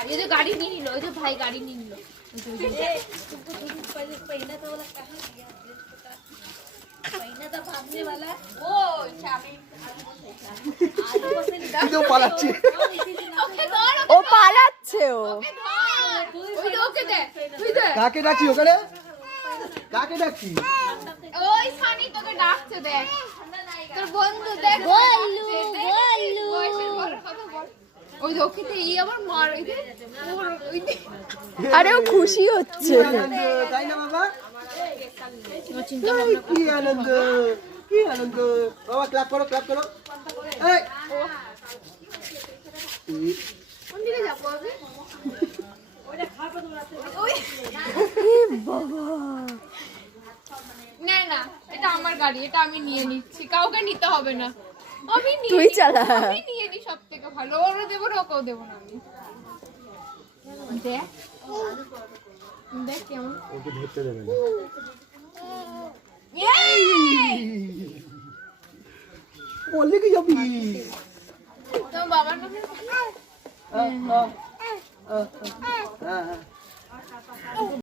গাড়ি, ওই যে গাড়ি নিয়ে নিল, ওই যে ভাই গাড়ি নিয়ে নিল। ও পালাচ্ছে ও। কাকে ডাকছি ওখানে? কাকে ডাকছি? ওই সানি তোকে ডাকছে, দেখ তোর বন্ধু, দেখ ওই দক্ষিণে এই আমার মার, আরে ও খুশি হচ্ছে। তাই না বাবা? কি আনন্দ, কি আনন্দ। বাবা ক্লাপ করো, ক্লাপ করো। এই কোন দিকে যাবো আমি? না না, এটা আমার গাড়ি, এটা আমি নিয়ে নিচ্ছি, কাউকে নিতে হবে না। আমি নিয়ে তুই চালা। আমি নিয়ে নি, সব থেকে ভালো। ওরও দেবো না, ওকেও দেবো না আমি। দেখ দেখ কেমন ওকে ধরতে দেবে না। বললি কি যাবি? তোমার বাবার নামে হ্যাঁ